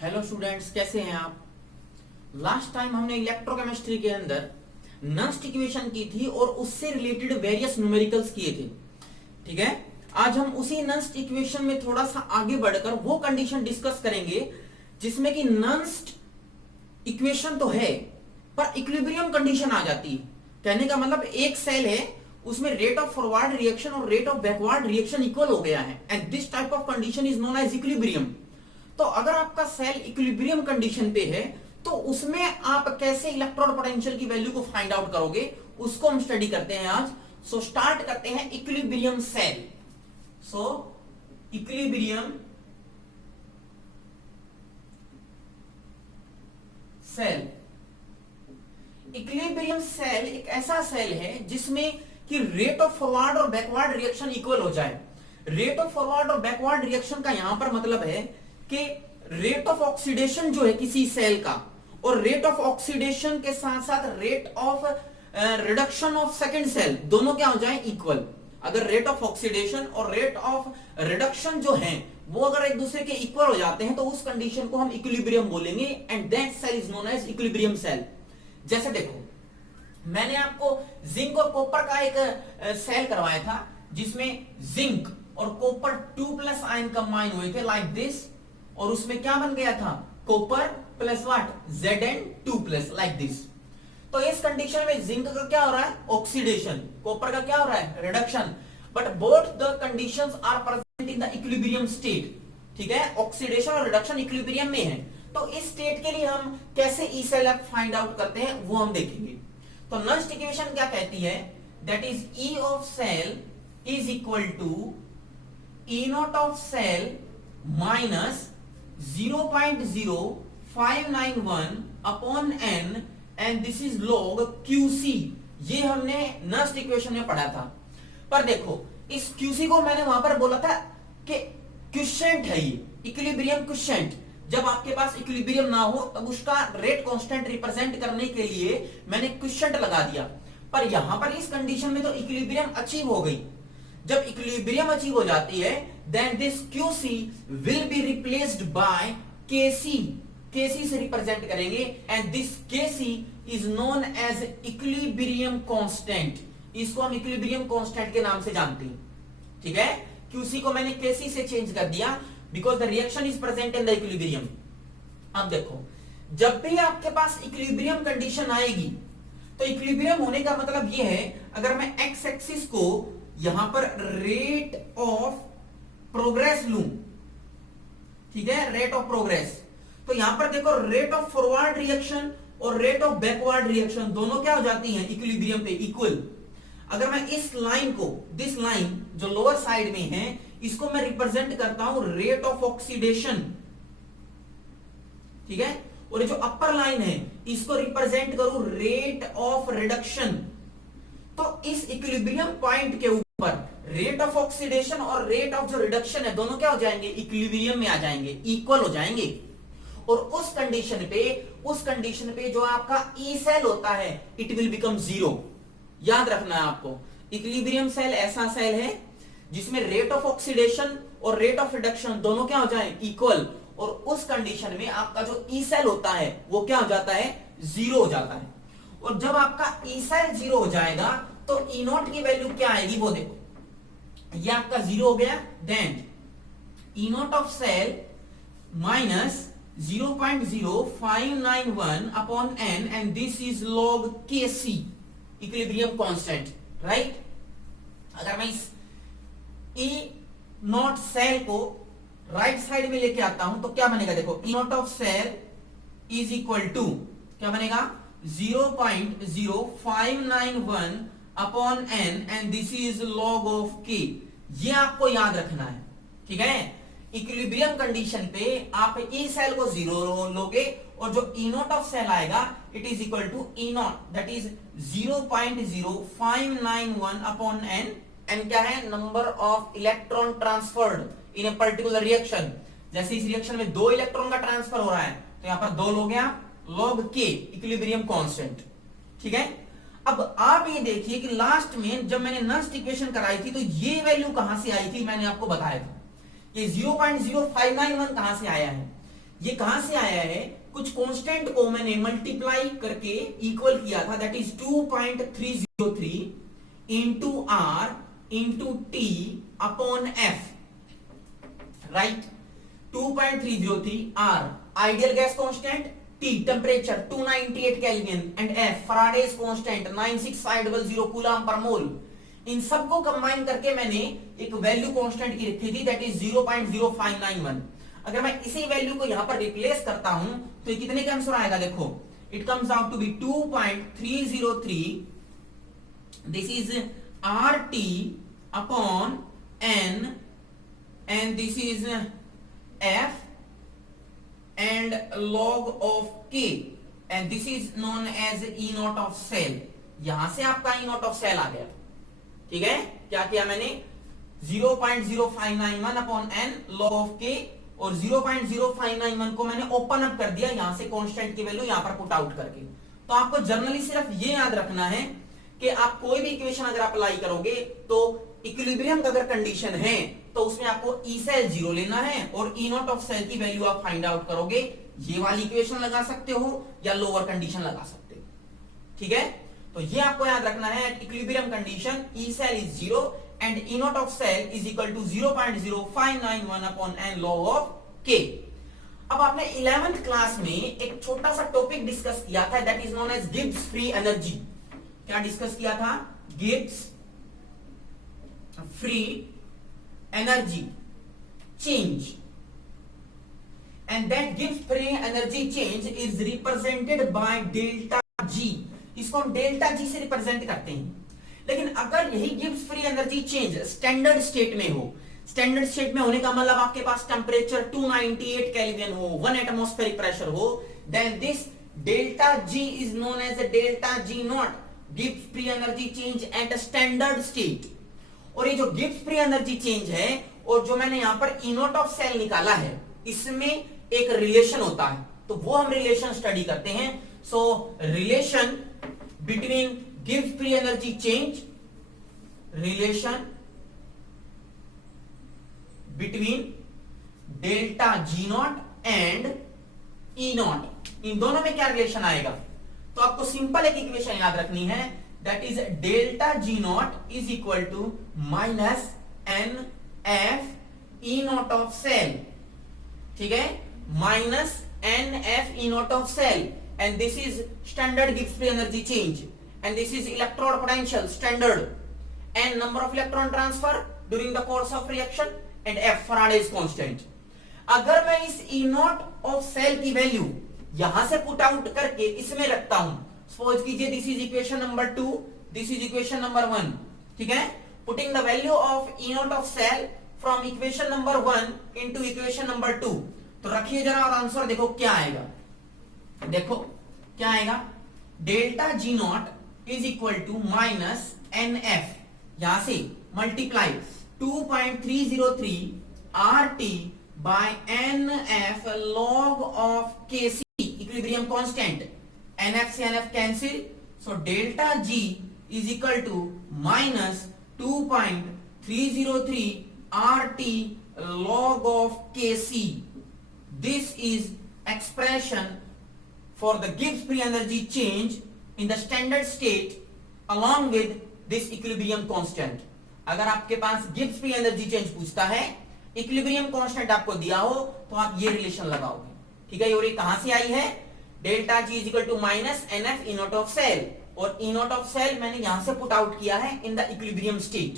Hello students, कैसे हैं आप। लास्ट टाइम हमने इलेक्ट्रोकेमिस्ट्री के अंदर नस्ट इक्वेशन की थी और उससे रिलेटेड वेरियस न्यूमेरिकल्स किए थे। ठीक है, आज हम उसी नस्ट इक्वेशन में थोड़ा सा आगे बढ़कर वो कंडीशन डिस्कस करेंगे जिसमें कि नस्ट इक्वेशन तो है पर इक्विलिब्रियम कंडीशन आ जाती है। कहने का मतलब एक सेल है, उसमें रेट ऑफ फॉरवर्ड रिएक्शन और rate of backward reaction equal हो गया है and this type of condition is known as equilibrium. तो अगर आपका सेल इक्विलिब्रियम कंडीशन पे है तो उसमें आप कैसे इलेक्ट्रॉन पोटेंशियल की वैल्यू को फाइंड आउट करोगे, उसको हम स्टडी करते हैं आज। सो स्टार्ट करते हैं equilibrium cell. So equilibrium cell, equilibrium cell एक ऐसा सेल है जिसमें कि रेट ऑफ फॉरवर्ड और बैकवर्ड रिएक्शन इक्वल हो जाए। रेट ऑफ फॉरवर्ड और बैकवर्ड रिएक्शन का यहां पर मतलब है कि रेट ऑफ ऑक्सीडेशन जो है किसी सेल का, और रेट ऑफ ऑक्सीडेशन के साथ साथ rate of reduction of second cell दोनों क्या हो जाए, इक्वल। अगर रेट ऑफ ऑक्सीडेशन और रेट ऑफ रिडक्शन जो है वो अगर एक दूसरे के इक्वल हो जाते हैं तो उस कंडीशन को हम इक्विलिब्रियम बोलेंगे and that cell is known as equilibrium cell. जैसे देखो, मैंने आपको जिंक और कॉपर का एक सेल करवाया था जिसमें जिंक और कॉपर 2+ आयन कंबाइन हुए थे लाइक दिस, और उसमें क्या बन गया था, copper plus what, Zn2+ like this. तो इस कंडीशन में जिंक का क्या हो रहा है, ऑक्सीडेशन, कॉपर का क्या हो रहा है, reduction, but both the conditions are present in the equilibrium state. ठीक है, ऑक्सीडेशन और रिडक्शन इक्विलिब्रियम में है। तो इस स्टेट के लिए हम कैसे ई सेल फाइंड आउट करते हैं वो हम देखेंगे। तो नस्ट इक्वेशन क्या कहती है, that is E of cell is equal to E not of cell minus 0.0591 upon n and this is log QC। ये हमने नस्ट इक्वेशन में पढ़ा था। पर देखो, इस QC को मैंने वहां पर बोला था कि क्वोशिएंट है, ये इक्विलिब्रियम क्वोशिएंट। जब आपके पास इक्विलिब्रियम ना हो तब उसका रेट कांस्टेंट रिप्रेजेंट करने के लिए मैंने क्वोशिएंट लगा दिया। पर यहां पर इस कंडीशन में तो इक्विलिब्रियम अचीव हो गई। जब इक्विलिब्रियम अचीव हो जाती है then this QC will be replaced by KC। KC से रिप्रेजेंट करेंगे and this KC is known as equilibrium constant। इसको हम इक्विलिब्रियम कांस्टेंट के नाम से जानते हैं। ठीक है, QC को मैंने KC से चेंज कर दिया because the reaction is present in the equilibrium. अब देखो, जब भी आपके पास इक्विलिब्रियम कंडीशन आएगी तो इक्विलिब्रियम होने का मतलब यह है, अगर मैं एक्स एक्सिस को यहां पर रेट ऑफ प्रोग्रेस लूं, ठीक है, रेट ऑफ प्रोग्रेस, तो यहां पर देखो रेट ऑफ फॉरवर्ड रिएक्शन और रेट ऑफ बैकवर्ड रिएक्शन दोनों क्या हो जाती हैं, इक्विलिब्रियम पे इक्वल। अगर मैं इस लाइन को, दिस लाइन जो लोअर साइड में है, इसको मैं रिप्रेजेंट करता हूं रेट ऑफ ऑक्सीडेशन। ठीक है, और ये जो अपर लाइन है इसको रिप्रेजेंट करूं रेट ऑफ रिडक्शन। तो इस इक्विलिब्रियम पॉइंट के ऊपर रेट ऑफ ऑक्सीडेशन और रेट ऑफ जो रिडक्शन है दोनों क्या हो जाएंगे, इक्विलिब्रियम में आ जाएंगे, इक्वल हो जाएंगे। और उस कंडीशन पे जो आपका ई सेल होता है इट विल बिकम जीरो। याद रखना है आपको, इक्विलिब्रियम सेल ऐसा सेल है जिसमें रेट ऑफ ऑक्सीडेशन और रेट ऑफ रिडक्शन दोनों क्या हो जाए, इक्वल। और उस कंडीशन में आपका जो ई सेल होता है वो क्या हो जाता है, जीरो हो जाता है। और जब आपका ई सेल जीरो हो जाएगा तो ई नॉट की वैल्यू क्या आएगी वो देखो, ये आपका जीरो हो गया, then E not of cell minus 0.0591 upon n and this is log Kc, equilibrium constant, right. अगर मैं इस ई नॉट सेल को राइट साइड में लेके आता हूं तो क्या बनेगा, देखो E not of cell is equal to क्या बनेगा, 0.0591 upon n and this is log of k। ये आपको याद रखना है। ठीक है, इक्विलिब्रियम कंडीशन पे आप ई सेल को जीरो लोगे और जो ई नॉट ऑफ सेल आएगा it is equal to E not, that is 0.0591 upon n। N क्या है, number of electron transferred in a particular reaction. जैसे इस रिएक्शन में 2 इलेक्ट्रॉन का ट्रांसफर हो रहा है तो यहां पर 2 लोग हैं, log k, इक्विलिब्रियम कांस्टेंट। ठीक है, अब आप ये देखिए कि लास्ट में जब मैंने नस्ट इक्वेशन कराई थी तो ये वैल्यू कहां से आई थी, मैंने आपको बताया था। ये 0.0591 कहां से आया है, ये कहां से आया है, कुछ कांस्टेंट को मैंने मल्टीप्लाई करके इक्वल किया था, that is 2.303 into R into T upon F, right. 2.303 R ideal gas constant, T temperature 298 kelvin and F Faraday's constant 96500 coulomb per mole. इन सबको कंबाइन करके मैंने एक वैल्यू कांस्टेंट की रखी थी, दैट इज 0.0591। अगर मैं इसी वैल्यू को यहां पर रिप्लेस करता हूं तो ये कितने के आंसर आएगा, देखो it comes out to be 2.303, this is R T upon N and this is F and log of k and this is known as E naught of cell। यहां से आपका E naught of cell आ गया, ठीक है। क्या किया मैंने, 0.0591 upon n log of k और 0.0591 को मैंने ओपन अप कर दिया यहां से कांस्टेंट की वैल्यू यहां पर पुट आउट करके। तो आपको जनरली सिर्फ ये याद रखना है कि आप कोई भी इक्वेशन अगर अप्लाई करोगे तो इक्विलिब्रियम अगर कंडीशन है तो उसमें आपको ई सेल 0 लेना है और ई नॉट ऑफ सेल की वैल्यू आप फाइंड आउट करोगे। ये वाली इक्वेशन लगा सकते हो या लोअर कंडीशन लगा सकते हो, ठीक है। तो ये आपको याद रखना है, at equilibrium condition E cell is 0 and E not of cell is equal to 0.0591 upon N log of K. अब आपने 11th क्लास में एक छोटा सा टॉपिक डिस्कस किया था, that is known as Gibbs free energy. क्या डिस्कस किया था, Gibbs free energy change, and that Gibbs free energy change is represented by delta G। इसको हम डेल्टा जी से रिप्रेजेंट करते हैं। लेकिन अगर यही Gibbs free energy change standard state में हो, स्टैंडर्ड स्टेट में होने का मतलब आपके पास टेम्परेचर 298 केल्विन हो, 1 एटमॉस्फेरिक प्रेशर हो, then this delta G is known as delta G not, Gibbs free energy change at standard state. और ये जो गिब्स फ्री एनर्जी चेंज है और जो मैंने यहां पर ई नॉट ऑफ सेल निकाला है, इसमें एक रिलेशन होता है, तो वो हम रिलेशन स्टडी करते हैं। So relation between Gibbs free energy change, relation between delta G naught and E naught, इन दोनों में क्या रिलेशन आएगा, तो आपको सिंपल एक इक्वेशन याद रखनी है, that is delta G naught is equal to minus n f E naught of cell, ठीक है, minus n f E naught of cell, and this is standard Gibbs free energy change, and this is electrode potential standard, n number of electron transfer during the course of reaction, and f Faraday's constant। अगर मैं इस E naught of cell की value यहां से put out करके इसमें रखता हूं, सपोज कीजिए this is equation number 2, this is equation number 1, ठीक है। Putting the value of E not of cell from equation number 1 into equation number 2, तो रखिए जरा और आंसर देखो क्या आएगा। देखो क्या आएगा, delta G not is equal to minus N F, यहां से multiply 2.303 R T by N F log of K C, equilibrium constant, NF से NF cancel, so delta G is equal to minus 2.303 RT log of Kc। This is expression for the Gibbs free energy change in the standard state along with this equilibrium constant। अगर आपके पास Gibbs free energy change पूछता है, equilibrium constant आपको दिया हो, तो आप ये रिलेशन लगाओगे, ठीक है। और ये कहां से आई है, delta G is equal to minus N F E not of cell, और ई नॉट ऑफ सेल मैंने यहां से पुट आउट किया है इन द इक्विलिब्रियम स्टेट,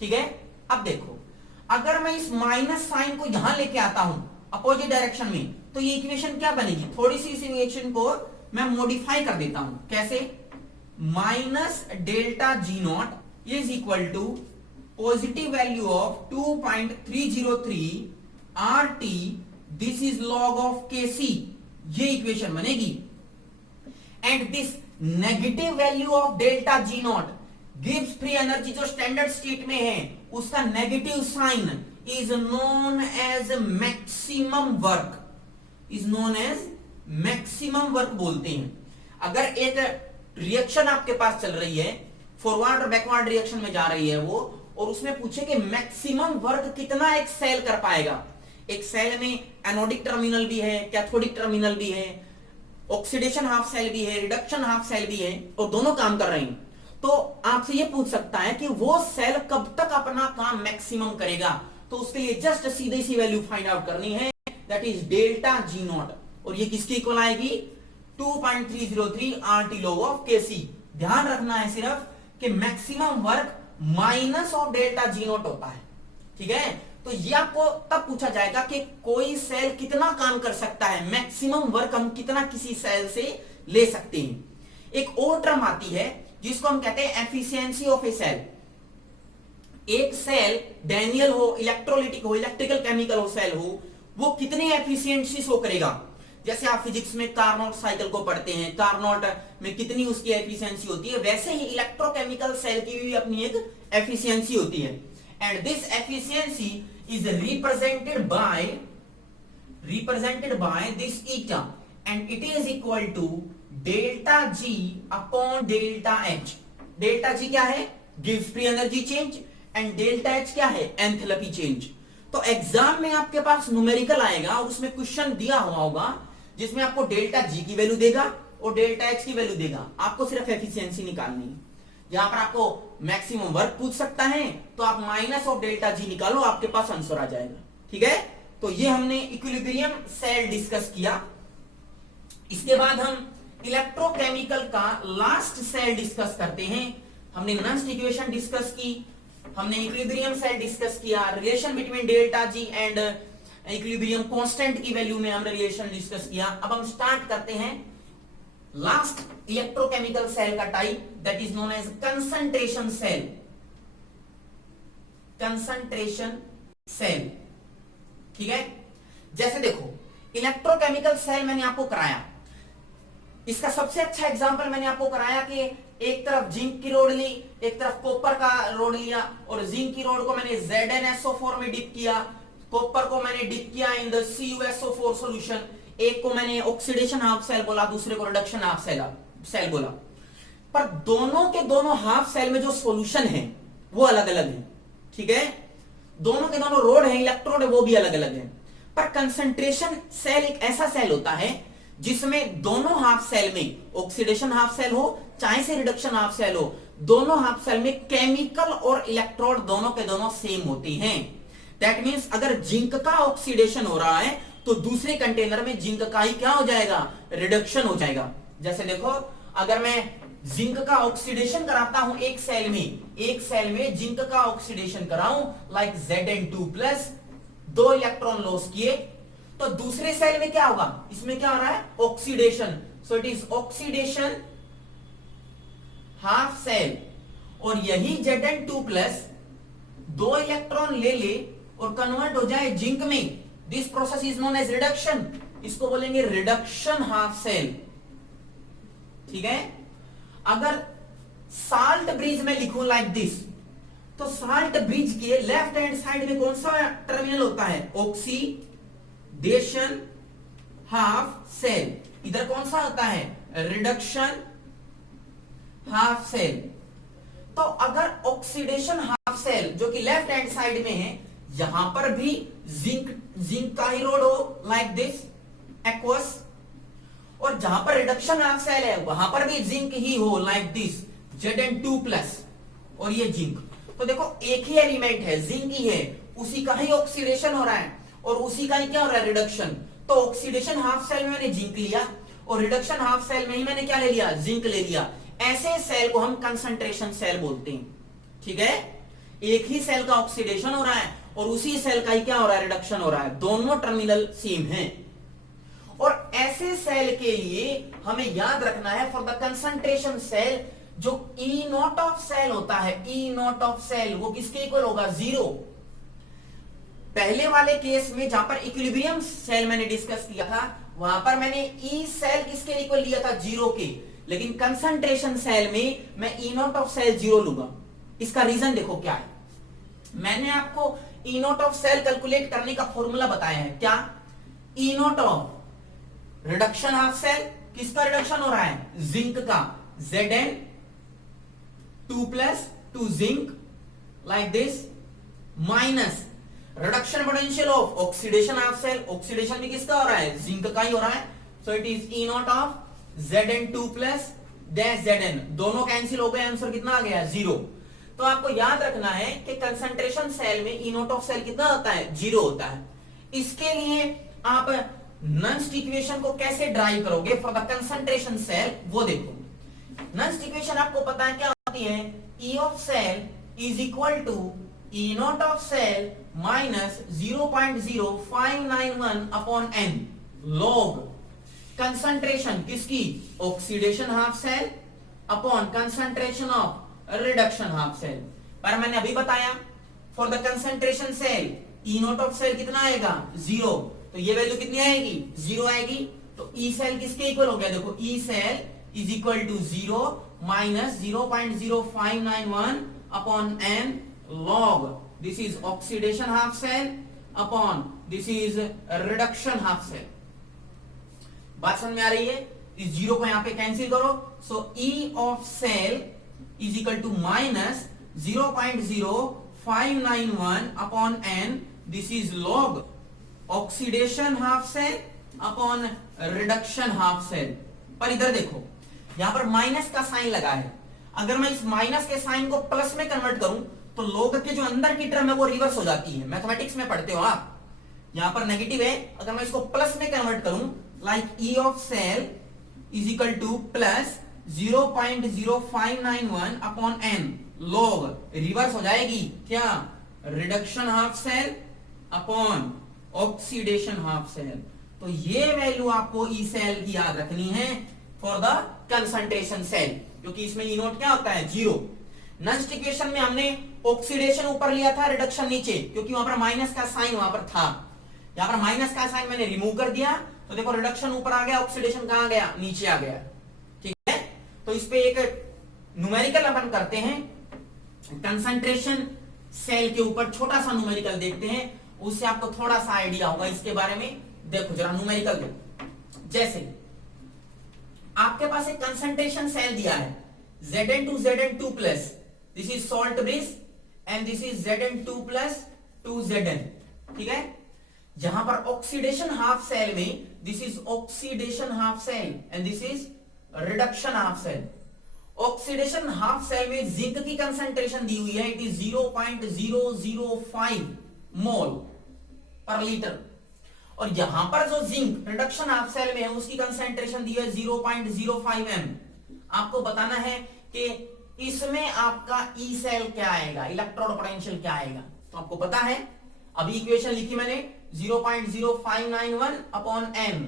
ठीक है। अब देखो अगर मैं इस माइनस साइन को यहां लेके आता हूं अपोजिट डायरेक्शन में, तो ये इक्वेशन क्या बनेगी, थोड़ी सी इस इक्वेशन को मैं मॉडिफाई कर देता हूं, कैसे, minus delta G not is equal to positive value of 2.303 R T, this is log of K C, ये इक्वेशन बनेगी। And this negative value of delta G not, Gibbs free energy जो standard state में है उसका negative sign is known as maximum work, is known as maximum work बोलते हैं। अगर एक रिएक्शन आपके पास चल रही है, फॉरवर्ड और बैकवर्ड रिएक्शन में जा रही है वो, और उसमें पूछे कि मैक्सिमम वर्क कितना एक सेल कर पाएगा, एक सेल में एनोडिक टर्मिनल भी है, कैथोडिक टर्मिनल भी है, ऑक्सीडेशन हाफ सेल भी है, रिडक्शन हाफ सेल भी है, और दोनों काम कर रहे हैं। तो आपसे ये पूछ सकता है कि वो सेल कब तक अपना काम मैक्सिमम करेगा, तो उसके लिए जस्ट सीधे सी वैल्यू फाइंड आउट करनी है, that is delta G not, और ये किसके इक्वल आएगी 2.303 RT log of Kc। ध्यान रखना है सिर्फ कि maximum work minus of delta G not होता है, ठीक है। तो ये आपको तब पूछा जाएगा कि कोई सेल कितना काम कर सकता है, मैक्सिमम वर्क हम कितना किसी सेल से ले सकते हैं। एक और टर्म आती है जिसको हम कहते हैं एफिशिएंसी ऑफ ए सेल। एक सेल डैनियल हो, इलेक्ट्रोलिटिक हो, इलेक्ट्रिकल केमिकल हो, सेल हो, वो कितनी एफिशिएंसी शो करेगा। जैसे आप फिजिक्स में कार्नोट साइकिल को पढ़ते हैं, कार्नोट में कितनी उसकी एफिशिएंसी होती है, वैसे ही इलेक्ट्रोकेमिकल सेल की भी अपनी एक एफिशिएंसी होती है। And this efficiency is represented by this eta, and it is equal to delta G upon delta H। Delta G क्या है, gives free energy change, and delta H क्या है, एंथैल्पी चेंज। तो एग्जाम में आपके पास numerical आएगा और उसमें क्वेश्चन दिया हुआ होगा जिसमें आपको डेल्टा जी की वैल्यू देगा और डेल्टा एच की वैल्यू देगा, आपको सिर्फ एफिशिएंसी निकालनी है। जहां पर आपको मैक्सिमम वर्क पूछ सकता है तो आप माइनस ऑफ डेल्टा जी निकालो, आपके पास आंसर आ जाएगा, ठीक है। तो ये हमने इक्विलिब्रियम सेल डिस्कस किया। इसके बाद हम इलेक्ट्रोकेमिकल का लास्ट सेल डिस्कस करते हैं। हमने नस्ट इक्वेशन डिस्कस की, हमने इक्विलिब्रियम सेल डिस्कस किया, relation between delta ji and equilibrium constant की वैल्यू में हमने रिलेशन डिस्कस किया। अब हम स्टार्ट करते हैं लास्ट इलेक्ट्रोकेमिकल सेल का type, that is known as concentration cell. Concentration cell, ठीक है। जैसे देखो इलेक्ट्रोकेमिकल सेल मैंने आपको कराया, इसका सबसे अच्छा एग्जांपल मैंने आपको कराया कि एक तरफ जिंक की रोड ली, एक तरफ कॉपर का रोड लिया, और जिंक की रोड को मैंने ZnSO4 में डिप किया, कॉपर को मैंने डिप किया इन द CuSO4 सॉल्यूशन। एक को मैंने ऑक्सीडेशन हाफ सेल बोला, दूसरे को रिडक्शन हाफ सेल बोला, पर दोनों के दोनों हाफ सेल में जो सॉल्यूशन है वो अलग अलग है, ठीक है। दोनों के दोनों रोड है, इलेक्ट्रोड है, वो भी अलग अलग है। पर कंसंट्रेशन सेल एक ऐसा सेल होता है जिसमें दोनों हाफ सेल में, ऑक्सीडेशन हाफ सेल हो चाहे से रिडक्शन हाफ सेल हो, दोनों हाफ सेल में केमिकल और इलेक्ट्रोड दोनों के दोनों सेम होती हैं। दैट मींस अगर जिंक का ऑक्सीडेशन हो रहा है तो दूसरे कंटेनर में जिंक का ही क्या हो जाएगा, रिडक्शन हो जाएगा। जैसे देखो अगर मैं जिंक का ऑक्सीडेशन कराता हूं एक सेल में जिंक का ऑक्सीडेशन कराऊं लाइक Zn2+, 2 इलेक्ट्रॉन लॉस किए, तो दूसरे सेल में क्या होगा, इसमें क्या हो रहा है, oxidation. So it is oxidation half cell, और यही Zn2+ 2 इलेक्ट्रॉन ले ले और कन्वर्ट हो जाए जिंक में, this process is known as reduction, इसको बोलेंगे रिडक्शन हाफ सेल, ठीक है। अगर साल्ट ब्रिज में लिखूं लाइक दिस, तो साल्ट ब्रिज के लेफ्ट हैंड साइड में कौन सा टर्मिनल होता है, ऑक्सीडेशन हाफ सेल, इधर कौन सा होता है, रिडक्शन हाफ सेल। तो अगर ऑक्सीडेशन हाफ सेल जो कि लेफ्ट हैंड साइड में है, यहां पर भी जिंक का ही रोड हो लाइक दिस एक्वस, और जहां पर रिडक्शन हाफ सेल है वहां पर भी जिंक ही हो लाइक दिस Zn2+, और ये जिंक। तो देखो एक ही एलिमेंट है, जिंक ही है, उसी का ही ऑक्सीडेशन हो रहा है और उसी का ही क्या हो रहा है, रिडक्शन। तो ऑक्सीडेशन हाफ सेल में मैंने जिंक लिया और रिडक्शन हाफ सेल में ही मैंने क्या ले लिया, जिंक ले लिया। ऐसे सेल को हम कंसंट्रेशन सेल बोलते हैं, ठीक है। एक ही सेल का ऑक्सीडेशन हो रहा है और उसी सेल का ही क्या हो रहा है, रिडक्शन हो रहा है, दोनों टर्मिनल सेम हैं। और ऐसे सेल के लिए हमें याद रखना है, फॉर द कंसंट्रेशन सेल जो E नॉट ऑफ सेल होता है, E नॉट ऑफ सेल वो किसके इक्वल होगा, 0। पहले वाले केस में जहां पर इक्विलिब्रियम सेल मैंने डिस्कस किया था, वहां पर मैंने E सेल किसके इक्वल लिया था, 0 के, लेकिन कंसंट्रेशन सेल में मैं E नॉट ऑफ सेल 0 लूंगा। इसका रीजन देखो क्या है, मैंने आपको E not of cell calculate करने का फॉर्मूला बताया है, क्या, E not of reduction half cell, किसका रिडक्शन हो रहा है, जिंक का, Zn2+ to zinc like this, minus reduction potential of oxidation half cell, oxidation भी किसका हो रहा है, जिंक का ही हो रहा है, सो it is E not of Zn2 plus dash Zn, दोनों कैंसिल हो गए, आंसर कितना आ गया, 0। तो आपको याद रखना है कि कंसंट्रेशन सेल में ई नॉट ऑफ सेल कितना होता है, 0 होता है। इसके लिए आप नंस्ट इक्वेशन को कैसे ड्राइव करोगे फॉर द कंसंट्रेशन सेल, वो देखो। नंस्ट इक्वेशन आपको पता है क्या होती है, E of cell is equal to E not of cell minus 0.0591 upon N log concentration किसकी, oxidation half cell upon concentration of reduction half cell. पर मैंने अभी बताया for the concentration cell E not of cell कितना आएगा, 0, तो ये value कितनी आएगी, 0 आएगी। तो ई सेल किसके इक्वल हो गया, देखो E cell is equal to 0 minus 0.0591 upon N log this is oxidation half cell upon this is reduction half cell. बात समझ में आ रही है, इस 0 को यहां पे कैंसिल करो, so E of cell is equal to minus 0.0591 upon N this is log oxidation half cell upon reduction half cell. पर इधर देखो यहां पर माइनस का साइन लगा है, अगर मैं इस माइनस के साइन को प्लस में कन्वर्ट करूं तो लॉग के जो अंदर की टर्म है वो रिवर्स हो जाती है, मैथमेटिक्स में पढ़ते हो आप, यहां पर नेगेटिव है, अगर मैं इसको प्लस में कन्वर्ट करूं like E of cell is equal to plus 0.0591 upon N log reverse हो जाएगी क्या, reduction half cell upon oxidation half cell. तो ये वैल्यू आपको ई सेल की याद रखनी है फॉर द कंसंट्रेशन सेल, क्योंकि इसमें ई नोट क्या होता है, 0। नेक्स्ट इक्वेशन में हमने ऑक्सीडेशन ऊपर लिया था, रिडक्शन नीचे, क्योंकि वहां पर माइनस का साइन वहां पर था, यहां पर माइनस का साइन मैंने रिमूव कर दिया, तो देखो रिडक्शन ऊपर आ गया, ऑक्सीडेशन कहां गया, नीचे आ गया। ठीक है, तो इस पे एक न्यूमेरिकल अपन करते हैं, कंसंट्रेशन सेल के ऊपर छोटा सा न्यूमेरिकल देखते हैं, उससे आपको थोड़ा सा आइडिया होगा इसके बारे में। देखो जरा न्यूमेरिकल देखो, जैसे आपके पास एक कंसंट्रेशन सेल दिया है Zn2 plus, this is salt bridge and this is Zn2 plus 2Zn, ठीक है। जहां पर ऑक्सीडेशन हाफ सेल में this is oxidation half cell and this is reduction half cell. Oxidation half cell में zinc की concentration दी हुई है, इट इज 0.005 मोल पर लीटर, और यहां पर जो जिंक रिडक्शन हाफ सेल में है उसकी कंसंट्रेशन दी है 0.05 m। आपको बताना है कि इसमें आपका ई सेल क्या आएगा, इलेक्ट्रोड पोटेंशियल क्या आएगा, तो आपको पता है, अभी इक्वेशन लिखी मैंने 0.0591 अपॉन m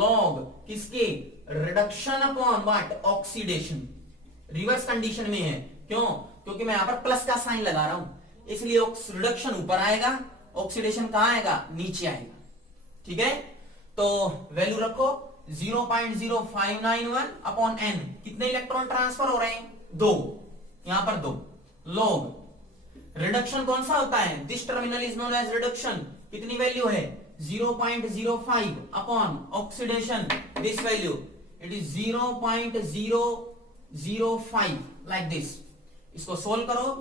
लॉग किसके, reduction upon what, oxidation, reverse condition में है, क्यों, क्योंकि मैं यहां पर प्लस का साइन लगा रहा हूं, इसलिए रिडक्शन ऊपर आएगा, ऑक्सीडेशन कहां आएगा, नीचे आएगा। ठीक है, तो वैल्यू रखो 0.0591 अपॉन n, कितने इलेक्ट्रॉन ट्रांसफर हो रहे हैं, 2, यहां पर 2 लॉग रिडक्शन कौन सा होता है, this terminal is known as reduction, कितनी वैल्यू है 0.05 upon oxidation, this value it is 0.005 like this. इसको सोल्व करो,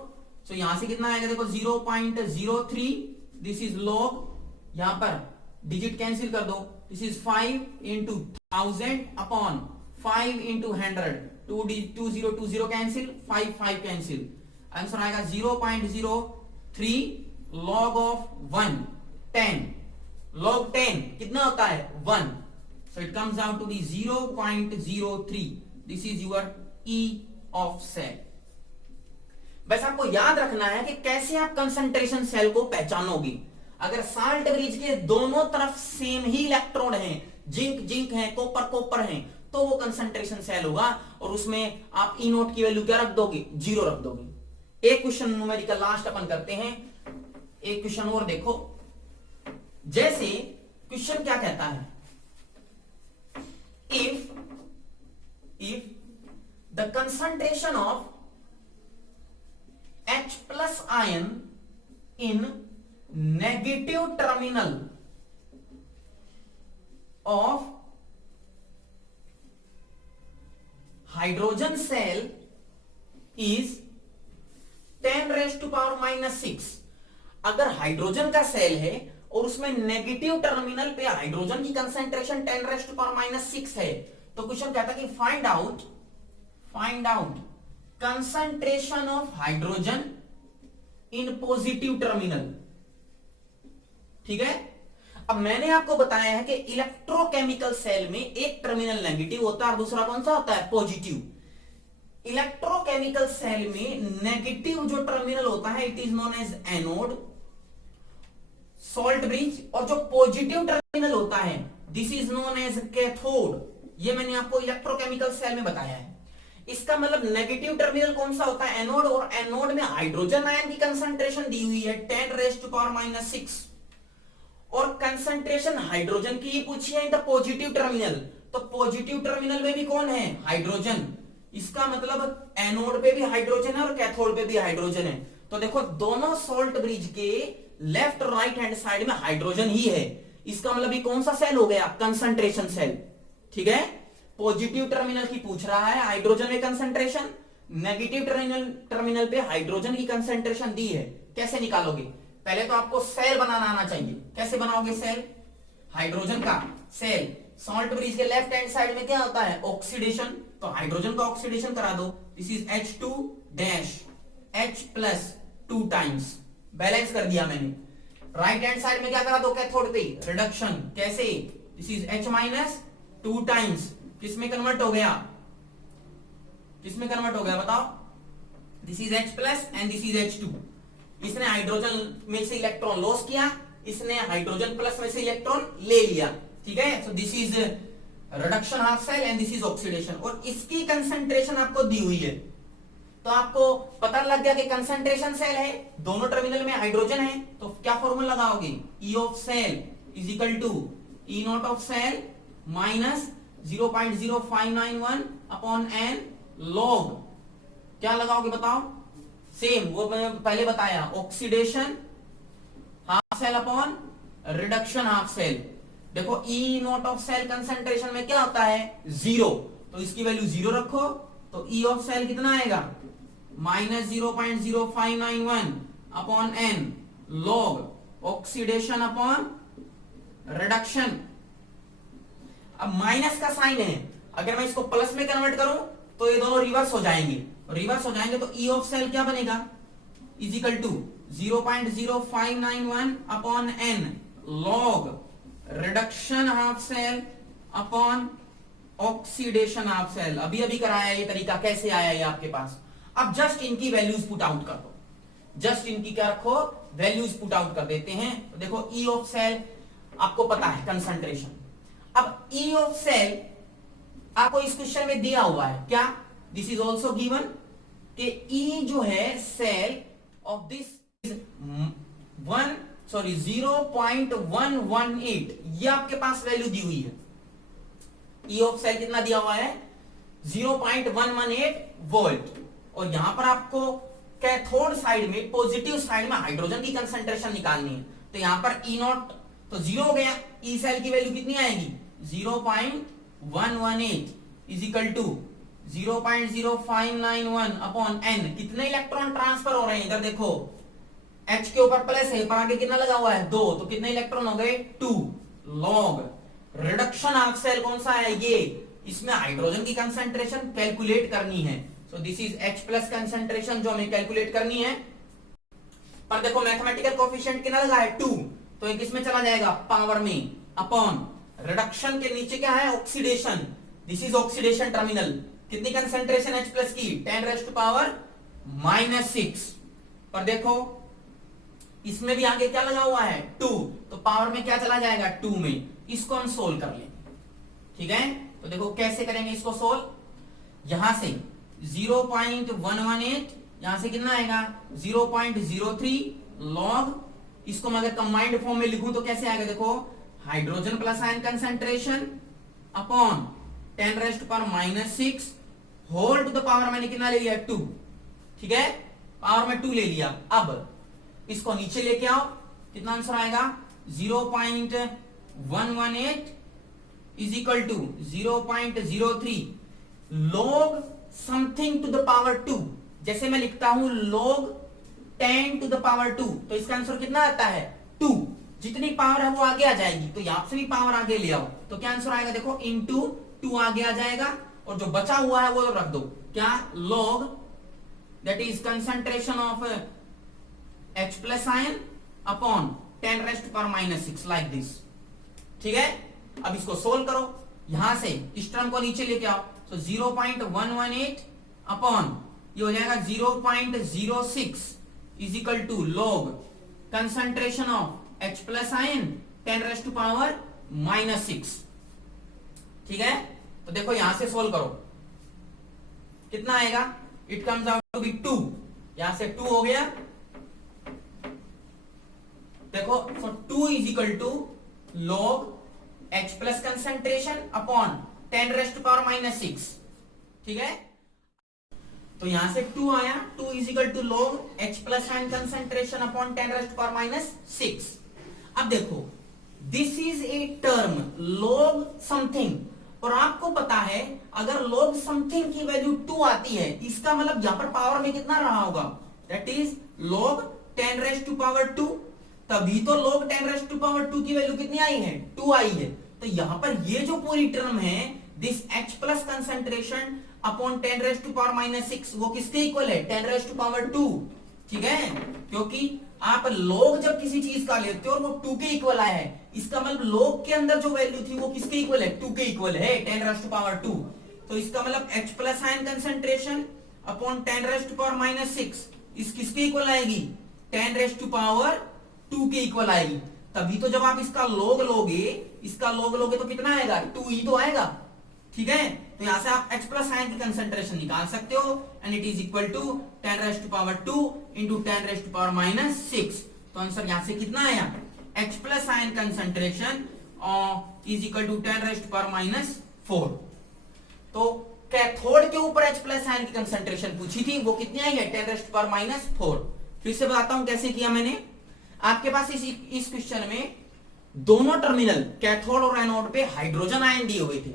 तो यहां से कितना आएगा, देखो 0.03, दिस इज लॉग, यहां पर डिजिट कैंसिल कर दो, this is 5 into 1000 upon 5 into 100, 20 cancel, 5 cancel, answer आएगा 0.03 लॉग ऑफ 1, 10 लॉग 10 कितना होता है 1, so it comes out to be 0.03, this is your E of cell। बस आपको याद रखना है कि कैसे आप कंसंट्रेशन सेल को पहचानोगे। अगर साल्ट ब्रिज के दोनों तरफ सेम ही इलेक्ट्रॉन हैं, जिंक है, कॉपर है, तो वो कंसंट्रेशन सेल होगा, और उसमें आप ई नोट की वैल्यू क्या रख दोगे, 0 रख दोगे। एक क्वेश्चन न्यूमेरिकल लास्ट अपन करते हैं, एक क्वेश्चन और देखो, जैसे क्वेश्चन क्या कहता है, if the concentration of H plus ion in negative terminal of hydrogen cell is 10⁻⁻⁶। अगर हाइड्रोजन का सेल है और उसमें नेगेटिव टर्मिनल पे हाइड्रोजन की कंसेंट्रेशन 10⁻⁻⁶ है, तो क्वेश्चन कहता है कि find out concentration of hydrogen in positive terminal. ठीक है, अब मैंने आपको बताया है कि इलेक्ट्रोकेमिकल सेल में एक टर्मिनल नेगेटिव होता है और दूसरा कौन सा होता है, पॉजिटिव। इलेक्ट्रोकेमिकल सेल में नेगेटिव जो टर्मिनल होता है it is known as anode, salt bridge, और जो पॉजिटिव टर्मिनल होता है this is known as cathode. ये मैंने आपको इलेक्ट्रोकेमिकल सेल में बताया है। इसका मतलब नेगेटिव टर्मिनल कौन सा होता है, एनोड, और एनोड में हाइड्रोजन आयन की कंसंट्रेशन दी हुई है 10⁻⁻⁶, और कंसंट्रेशन हाइड्रोजन की ही पूछी है इन द पॉजिटिव टर्मिनल। तो पॉजिटिव टर्मिनल में भी कौन है, हाइड्रोजन। इसका मतलब एनोड पे भी हाइड्रोजन है और कैथोड पे भी हाइड्रोजन है। तो देखो दोनों सॉल्ट ब्रिज के लेफ्ट राइट हैंड साइड में हाइड्रोजन ही है। इसका मतलब ये कौन सा सेल हो गया, कंसंट्रेशन सेल। ठीक है, पॉजिटिव टर्मिनल की पूछ रहा है, हाइड्रोजन में कंसंट्रेशन, नेगेटिव टर्मिनल पे हाइड्रोजन की कंसंट्रेशन दी है। कैसे निकालोगे, पहले तो आपको सेल बनाना आना चाहिए। कैसे बनाओगे सेल, हाइड्रोजन का सेल, सॉल्ट ब्रिज के लेफ्ट हैंड साइड में क्या होता है, ऑक्सीडेशन, तो हाइड्रोजन का ऑक्सीडेशन करा दो। This is H2 dash H+ 2 times, balance कर दिया मैंने। राइट हैंड साइड में क्या करा दो, कैथोड पे रिडक्शन। कैसे, दिस इज H- 2 टाइम्स, किसमें कन्वर्ट हो गया, किसमें कन्वर्ट हो गया बताओ, this is H+ and this is H2। इसने हाइड्रोजन में से इलेक्ट्रॉन लॉस किया, इसने हाइड्रोजन प्लस में से इलेक्ट्रॉन ले लिया। ठीक है, so this is reduction half cell and this is oxidation, और इसकी कंसंट्रेशन आपको दी हुई है। तो आपको पता लग गया कि कंसंट्रेशन सेल है, दोनों टर्मिनल में हाइड्रोजन है, तो क्या फॉर्मूला लगाओगे, E of cell is equal to E0 of cell minus 0.0591 upon n log। क्या लगाओगे बताओ, सेम वो मैंने पहले बताया, oxidation half cell upon reduction half cell. देखो E0 ऑफ सेल कंसंट्रेशन में क्या होता है, 0, तो इसकी वैल्यू 0 रखो, तो E ऑफ सेल कितना आएगा, minus 0.0591 upon n log oxidation upon reduction. अब माइनस का साइन है, अगर मैं इसको प्लस में कन्वर्ट करूं तो ये दोनों रिवर्स हो जाएंगे, रिवर्स हो जाएंगे तो E ऑफ सेल क्या बनेगा, is equal to 0.0591 upon n log reduction half cell upon oxidation half cell. अभी अभी कराया ये तरीका, कैसे आया ये आपके पास। अब जस्ट इनकी वैल्यूज पुट आउट कर दो, जस्ट इनकी क्या रखो, वैल्यूज पुट आउट कर देते हैं। तो देखो E ऑफ सेल आपको पता है कंसंट्रेशन। अब E ऑफ सेल आपको इस क्वेश्चन में दिया हुआ है क्या, दिस इज ऑल्सो गिवन कि E जो है सेल ऑफ दिस इज 0.118, ये आपके पास वैल्यू दी हुई है। E ऑफ सेल कितना दिया हुआ है, 0.118 वोल्ट, और यहां पर आपको कैथोड साइड में, पॉजिटिव साइड में हाइड्रोजन की कंसंट्रेशन निकालनी है। तो यहां पर E0 तो 0 हो गया, E सेल की वैल्यू कितनी आएगी, 0.118 is equal to 0.0591 upon n। कितने इलेक्ट्रॉन ट्रांसफर हो रहे हैं, इधर देखो H के ऊपर प्लस है, पर आगे कितना लगा हुआ है, 2, तो कितने इलेक्ट्रॉन हो गए, 2 log रिडक्शन हाफ सेल कौन सा है ये, इसमें हाइड्रोजन की कंसंट्रेशन कैलकुलेट करनी है। So this is H+ concentration जो हमें कैलकुलेट करनी है। पर देखो मैथमेटिकल कोएफिशिएंट कितना लगा है, 2, तो ये किसमें चला जाएगा, पावर में, अपॉन रिडक्शन के नीचे क्या है, oxidation, this is oxidation terminal. कितनी कंसंट्रेशन H+ की, 10⁻⁻⁶। पर देखो इसमें भी आगे क्या लगा हुआ है, 2, तो पावर में क्या चला जाएगा, 2 में। इसको हम सोल्व कर लेंगे। ठीक है, तो देखो कैसे करेंगे इसको सोल्व, यहां से 0.118, यहां से कितना आएगा 0.03 log, इसको मैं अगर कंबाइंड फॉर्म में लिखूं तो कैसे आएगा, देखो hydrogen plus ion concentration upon 10⁻⁻⁶ whole to the power मैंने कितना ले लिया, 2। ठीक है, पावर में 2 ले लिया। अब इसको नीचे लेके आओ, कितना आंसर आएगा, 0.118 is equal to 0.03 log something to the power 2। जैसे मैं लिखता हूं log 10 टू द पावर 2, तो इसका आंसर कितना आता है 2। जितनी पावर है वो आगे आ जाएगी, तो यहां से भी पावर आगे ले आओ, तो क्या आंसर आएगा देखो इंटू 2 आगे आ जाएगा, और जो बचा हुआ है वो रख दो, क्या log that is concentration of H plus ion upon 10 rest पर माइनस 6 लाइक दिस। ठीक है, अब इसको सोल्व करो, यहां से इस टर्म को नीचे लेके आओ, तो 0.118 अपॉन ये हो जाएगा 0.06 is equal to log concentration of H plus ion 10 raised to power minus 6। ठीक है, तो देखो यहां से सोल्व करो, कितना आएगा, it comes out to be 2, यहां से 2 हो गया, देखो so 2 is equal to log H plus concentration upon 10 raised to power minus 6। ठीक है, तो यहां से 2 आया, 2 is equal to log H plus ion concentration upon 10 raised to power minus 6। अब देखो this is a term log something, और आपको पता है अगर log समथिंग की वैल्यू 2 आती है, इसका मतलब यहां पर पावर में कितना रहा होगा, that is log 10 raised to power 2, तभी तो log 10 रेस्ट टू पावर 2 की वैल्यू कितनी आई है 2 आई है। तो यहां पर ये जो पूरी टर्म है this H plus concentration upon 10 raised to power minus 6 वो किसके इक्वल है 10 रेस्ट टू पावर 2। ठीक है, क्योंकि आप log जब किसी चीज का लेते हो और वो 2 के इक्वल आया है, इसका मतलब log के अंदर जो वैल्यू थी वो किसके इक्वल है 2 के इक्वल है 10 रेस्ट टू पावर 2। तो इसका मतलब H plus ion concentration upon 10 raised to power minus 6 इस किसके इक्वल आएगी 10 रेस्ट टू पावर 2 के इक्वल आएगी। तभी तो जब आप इसका log लोगे तो कितना आएगा 2 ही तो आएगा। ठीक है, तो यहां से आप H प्लस आयन की कंसंट्रेशन निकाल सकते हो, and it is equal to 10 raised to power 2 into 10 raised to power minus 6। तो आंसर यहां से कितना आया H plus ion concentration is equal to 10 raised to power minus 4। तो कैथोड के ऊपर H प्लस आयन की कंसंट्रेशन पूछी थी, वो कितनी आई है 10 रेस्ट टू पावर माइनस 4। फिर से बताता हूं कैसे किया मैंने। आपके पास इस क्वेश्चन में दोनों टर्मिनल कैथोड और एनोड पे हाइड्रोजन आयन दिए हुए थे।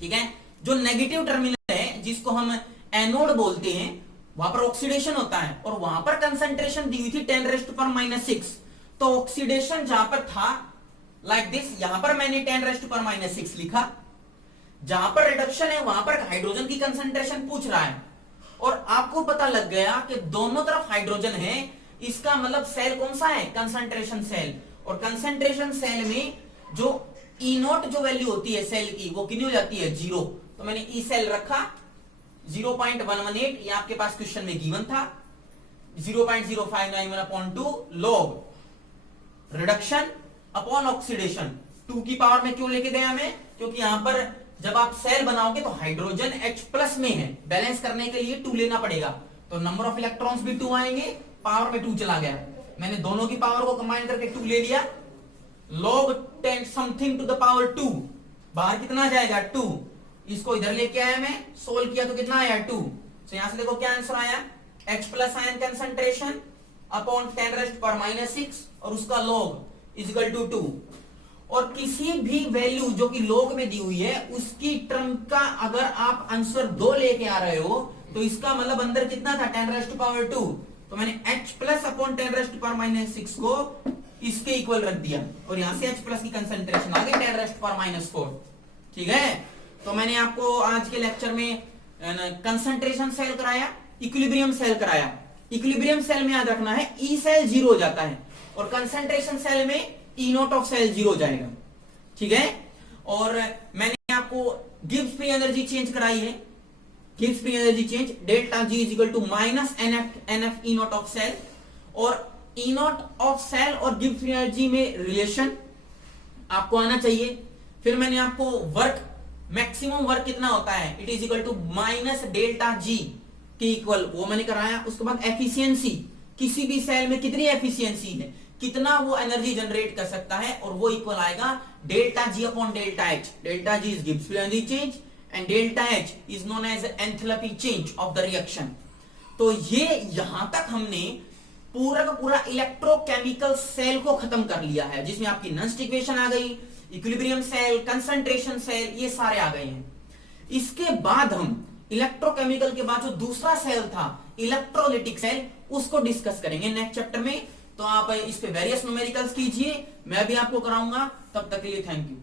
ठीक है, जो नेगेटिव टर्मिनल है जिसको हम एनोड बोलते हैं, वहां पर ऑक्सीडेशन होता है, और वहां पर कंसंट्रेशन दी हुई थी 10 रेस्ट टू पावर माइनस 6। तो ऑक्सीडेशन जहां पर था लाइक दिस, यहां पर मैंने 10 रेस्ट टू पावर माइनस 6 लिखा, जहां पर रिडक्शन है वहां पर हाइड्रोजन की कंसंट्रेशन पूछ रहा है, और आपको पता लग गया कि दोनों तरफ हाइड्रोजन है, इसका मतलब सेल कौन सा है कंसंट्रेशन सेल, और कंसंट्रेशन सेल में जो ई नोट जो वैल्यू होती है सेल की वो कितनी हो जाती है 0। तो मैंने ई सेल रखा 0.118, ये आपके पास क्वेश्चन में गिवन था, 0.0591 upon 2 log reduction upon oxidation 2 की पावर में क्यों लेके गया मैं, क्योंकि यहां पर जब आप सेल बनाओगे तो हाइड्रोजन H प्लस में है, बैलेंस करने के लिए 2 लेना पड़ेगा, तो नंबर ऑफ इलेक्ट्रॉन्स भी 2 आएंगे, पावर में 2 चला गया, मैंने दोनों की पावर को कंबाइन करके 2 ले लिया, log 10 something to the power 2, बाहर कितना जाएगा 2, इसको इधर लेके आया मैं, सोल्व किया तो कितना आया 2। तो यहां से देखो क्या आंसर आया H plus ion concentration upon 10 rest पर माइनस 6 और उसका log इज इक्वल टू 2। और किसी भी वैल्यू जो कि log में दी हुई है उसकी टर्म का अगर आप आंसर 2 लेके आ रहे हो तो इसका मतलब अंदर कितना था 10 रेस्ट पावर 2, तो मैंने H plus upon 10 rest power minus 6 को इसके इक्वल रख दिया, और यहां से H प्लस की कंसंट्रेशन आ गई 10 रेस्ट पावर माइनस 4। ठीक है, तो मैंने आपको आज के लेक्चर में कंसंट्रेशन सेल कराया, इक्विलिब्रियम सेल कराया। इक्विलिब्रियम सेल में याद रखना है ई सेल 0 हो जाता है, और कंसंट्रेशन सेल में ई नोट ऑफ सेल 0 हो जाएगा। ठीक है, और मैंने आपको गिब्स फ्री एनर्जी चेंज कराई है, Gibbs free energy change delta G is equal to minus NF E naught of cell, और ई नोट ऑफ सेल और गिब्स फ्री एनर्जी में रिलेशन आपको आना चाहिए। फिर मैंने आपको वर्क, मैक्सिमम वर्क कितना होता है, it is equal to minus delta G के इक्वल, वो मैंने कराया। उसके बाद एफिशिएंसी, किसी भी सेल में कितनी एफिशिएंसी है, कितना वो एनर्जी जनरेट कर सकता है, और वो इक्वल आएगा delta G upon delta H. Delta G is Gibbs free energy change and delta H is known as enthalpy change of the reaction. तो ये यहां तक हमने पूरा का पूरा इलेक्ट्रोकेमिकल सेल को खत्म कर लिया है, जिसमें आपकी नॉन इक्वेशन आ गई, इक्विलिब्रियम सेल, कंसंट्रेशन सेल, ये सारे आ गए हैं। इसके बाद हम इलेक्ट्रोकेमिकल के बाद जो दूसरा सेल था इलेक्ट्रोलिटिक सेल, उसको डिस्कस करेंगे नेक्स्ट चैप्टर में। तो आप इस पे वेरियस न्यूमेरिकल्स कीजिए, मैं भी आपको कराऊंगा। तब तक के लिए थैंक यू।